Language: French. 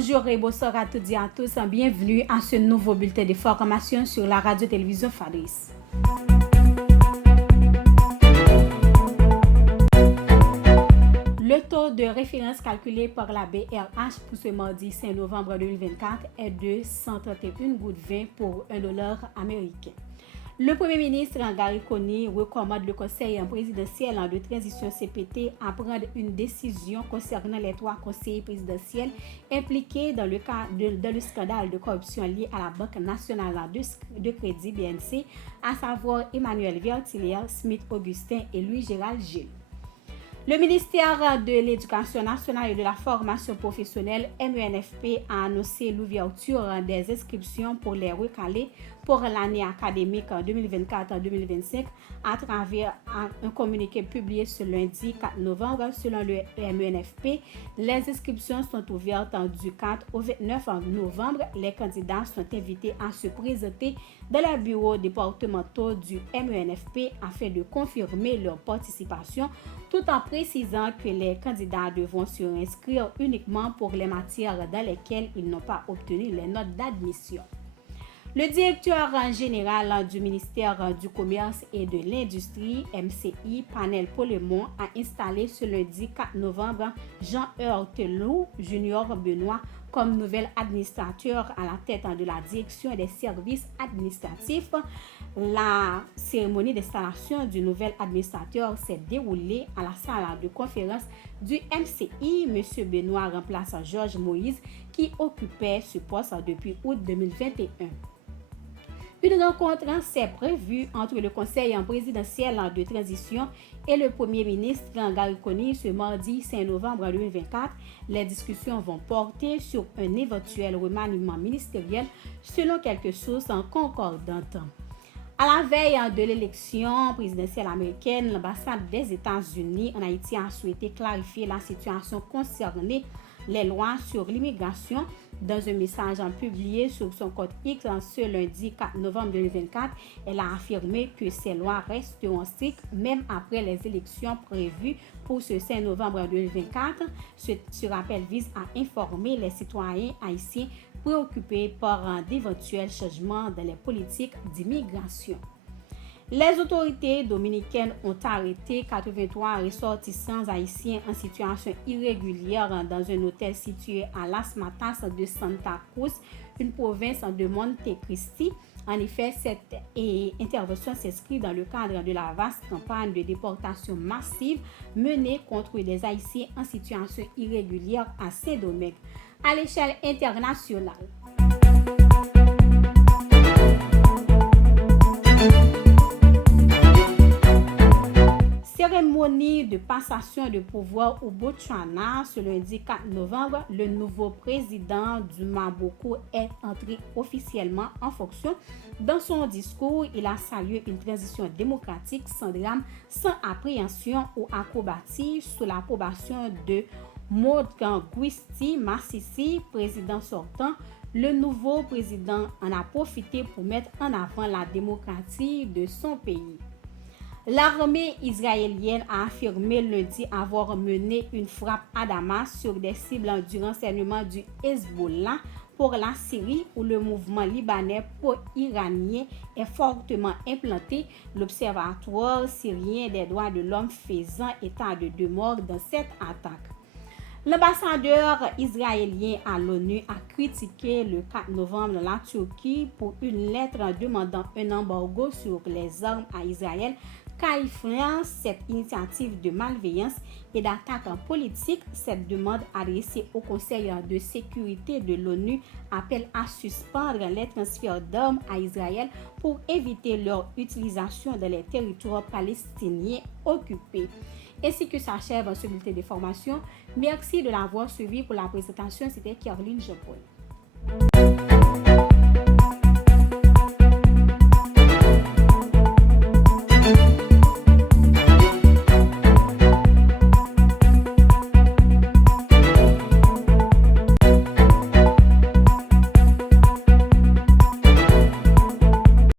Bonjour et bonsoir à toutes et à tous. Bienvenue à ce nouveau bulletin d'information sur la radio-télévision Fabrice. Le taux de référence calculé par la BRH pour ce mardi 5 novembre 2024 est de 131 gouttes 20 pour $1 américain. Le Premier ministre Gary Coney recommande le Conseil présidentiel de transition CPT à prendre une décision concernant les 3 conseillers présidentiels impliqués dans le scandale de corruption lié à la Banque nationale de crédit BNC, à savoir Emmanuel Vertilier, Smith Augustin et Louis-Gérald Gilles. Le ministère de l'Éducation nationale et de la formation professionnelle MENFP a annoncé l'ouverture des inscriptions pour les recalés pour l'année académique 2024-2025 à travers un communiqué publié ce lundi 4 novembre. Selon le MENFP, les inscriptions sont ouvertes du 4 au 29 novembre. Les candidats sont invités à se présenter dans les bureaux départementaux du MENFP afin de confirmer leur participation, tout en précisant que les candidats devront se inscrire uniquement pour les matières dans lesquelles ils n'ont pas obtenu les notes d'admission. Le directeur général du ministère du Commerce et de l'Industrie, MCI, Panel Polémon, a installé ce lundi 4 novembre Jean Heurtelou Junior Benoît comme nouvel administrateur à la tête de la direction des services administratifs. La cérémonie d'installation du nouvel administrateur s'est déroulée à la salle de conférence du MCI. M. Benoît remplace Georges Moïse qui occupait ce poste depuis août 2021. Une rencontre s'est prévue entre le Conseil présidentiel de transition et le Premier ministre Gary Coney ce mardi 5 novembre 2024. Les discussions vont porter sur un éventuel remaniement ministériel selon quelques sources concordantes. À la veille de l'élection présidentielle américaine, l'ambassade des États-Unis en Haïti a souhaité clarifier la situation concernant les lois sur l'immigration. Dans un message publié sur son compte X ce lundi 4 novembre 2024, elle a affirmé que ces lois resteront strictes même après les élections prévues pour ce 5 novembre 2024. Ce rappel vise à informer les citoyens haïtiens préoccupés par d'éventuels changements dans les politiques d'immigration. Les autorités dominicaines ont arrêté 83 ressortissants haïtiens en situation irrégulière dans un hôtel situé à Las Matas de Santa Cruz, une province de Monte Cristi. En effet, cette intervention s'inscrit dans le cadre de la vaste campagne de déportation massive menée contre les Haïtiens en situation irrégulière à Saint-Domingue. À l'échelle internationale, cérémonie de passation de pouvoir au Botswana ce lundi 4 novembre. Le nouveau président Duma Boko est entré officiellement en fonction. Dans son discours, il a salué une transition démocratique sans drame, sans appréhension ou acrobatie, sous l'approbation de Modkangwisi Masisi, président sortant. Le nouveau président en a profité pour mettre en avant la démocratie de son pays. L'armée israélienne a affirmé lundi avoir mené une frappe à Damas sur des cibles du renseignement du Hezbollah pour la Syrie, où le mouvement libanais pro-iranien est fortement implanté. L'Observatoire syrien des droits de l'homme faisant état de 2 morts dans cette attaque. L'ambassadeur israélien à l'ONU a critiqué le 4 novembre la Turquie pour une lettre demandant un embargo sur les armes à Israël, qualifiant cette initiative de malveillance et d'attaque politique. Cette demande adressée au Conseil de sécurité de l'ONU appelle à suspendre les transferts d'armes à Israël pour éviter leur utilisation dans les territoires palestiniens occupés. Ainsi que s'achève ce bulletin de formation. Merci de l'avoir suivi. Pour la présentation, c'était Caroline Jean-Paul.